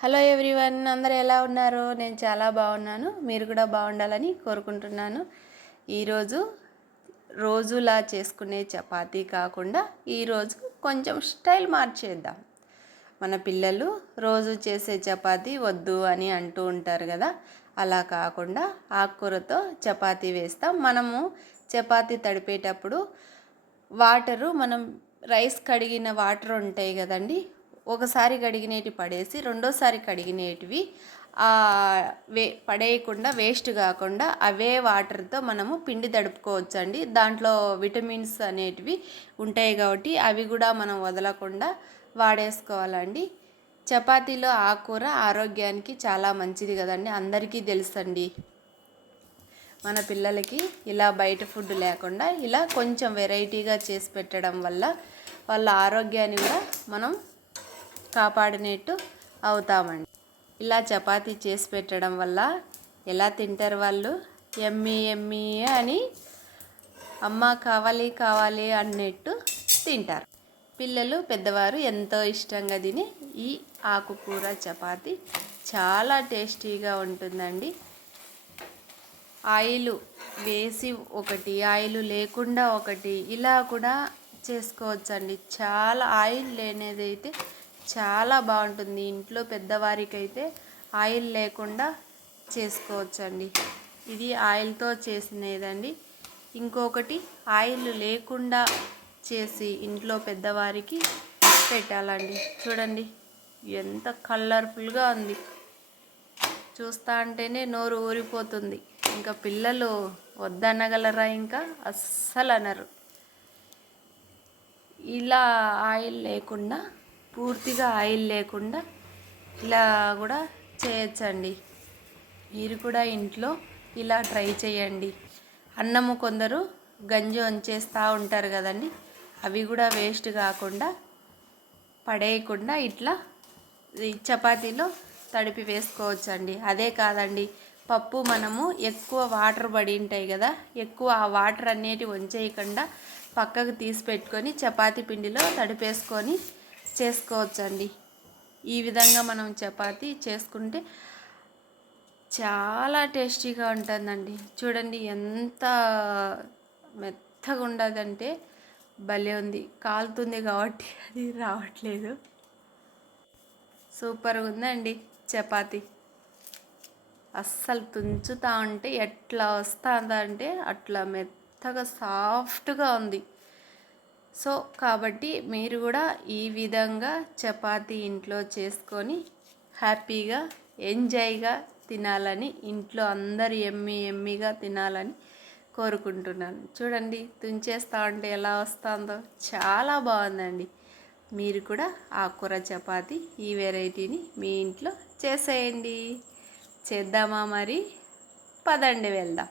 Hello everyone, అందరూ ఎలా ఉన్నారు? నేను చాలా బాగున్నాను. మీరు కూడా బాగుండాలని కోరుకుంటున్నాను. ఈరోజు రోజులా చేసుకునే చపాతీ కాకుండా ఈరోజు కొంచెం స్టైల్ మార్చేద్దాం. మన పిల్లలు రోజు చేసే చపాతీ వద్దు అని అంటూ ఉంటారు కదా, అలా కాకుండా ఆకుకూరతో చపాతీ వేస్తాం. మనము చపాతీ తడిపేటప్పుడు మనం రైస్ కడిగిన వాటర్ ఉంటాయి కదండి, ఒకసారి కడిగినేటివి పడేసి రెండోసారి కడిగినేటివి పడేయకుండా వేస్ట్ కాకుండా అవే వాటర్తో మనము పిండి తడుపుకోవచ్చండి. దాంట్లో విటమిన్స్ అనేటివి ఉంటాయి కాబట్టి అవి కూడా మనం వదలకుండా వాడేసుకోవాలండి. చపాతీలో ఆకుకూర ఆరోగ్యానికి చాలా మంచిది కదండి, అందరికీ తెలుసండి. మన పిల్లలకి ఇలా బయట ఫుడ్ లేకుండా ఇలా కొంచెం వెరైటీగా చేసి పెట్టడం వల్ల వాళ్ళ ఆరోగ్యాన్ని కూడా మనం కాపాడినట్టు అవుతామండి. ఇలా చపాతీ చేసి పెట్టడం వల్ల ఎలా తింటారు వాళ్ళు? ఎమ్మీ ఎమ్మీ అని అమ్మ కావాలి కావాలి అన్నట్టు తింటారు. పిల్లలు పెద్దవారు ఎంతో ఇష్టంగా తిని ఈ ఆకుకూర చపాతీ చాలా టేస్టీగా ఉంటుందండి. ఆయిల్ వేసి ఒకటి, ఆయిల్ లేకుండా ఒకటి, ఇలా కూడా చేసుకోవచ్చండి. చాలా ఆయిల్ లేనిదైతే చాలా బాగుంటుంది. ఇంట్లో పెద్దవారికి అయితే ఆయిల్ లేకుండా చేసుకోవచ్చండి. ఇది ఆయిల్తో చేసినదండి. ఇంకొకటి ఆయిల్ లేకుండా చేసి ఇంట్లో పెద్దవారికి పెట్టాలండి. చూడండి ఎంత కలర్ఫుల్గా ఉంది, చూస్తా అంటేనే నోరు ఊరిపోతుంది. ఇంకా పిల్లలు వద్దనగలరా? ఇంకా అస్సలు అనరు. ఇలా ఆయిల్ లేకుండా, పూర్తిగా ఆయిల్ లేకుండా ఇలా కూడా చేయొచ్చండి. మీరు కూడా ఇంట్లో ఇలా ట్రై చేయండి. అన్నము కొందరు గంజి వంచేస్తూ ఉంటారు కదండి, అవి కూడా వేస్ట్ కాకుండా పడేయకుండా ఇట్లా చపాతీలో తడిపి వేసుకోవచ్చండి. అదే కాదండి, పప్పు మనము ఎక్కువ వాటర్ పడి ఉంటాయి కదా, ఎక్కువ ఆ వాటర్ అనేటివి వంచేయకుండా పక్కకు తీసి పెట్టుకొని చపాతీ పిండిలో తడిపేసుకొని చేసుకోవచ్చండి. ఈ విధంగా మనం చపాతీ చేసుకుంటే చాలా టేస్టీగా ఉంటుందండి. చూడండి ఎంత మెత్తగా ఉండదంటే భలే ఉంది. కాలుతుంది కాబట్టి అది రావట్లేదు. సూపర్గా ఉందండి చపాతీ. అస్సలు తుంచుతూ ఉంటే ఎట్లా వస్తుందంటే అట్లా మెత్తగా సాఫ్ట్గా ఉంది. సో కాబట్టి మీరు కూడా ఈ విధంగా చపాతీ ఇంట్లో చేసుకొని హ్యాపీగా ఎంజాయ్గా తినాలని, ఇంట్లో అందరు ఎమ్మీగా తినాలని కోరుకుంటున్నాను. చూడండి తుంచేస్తూ ఉంటే ఎలా వస్తుందో చాలా బాగుందండి. మీరు కూడా ఆకుకూర చపాతీ ఈ వెరైటీని మీ ఇంట్లో చేసేయండి. చేద్దామా మరి? పదండి వెళ్దాం.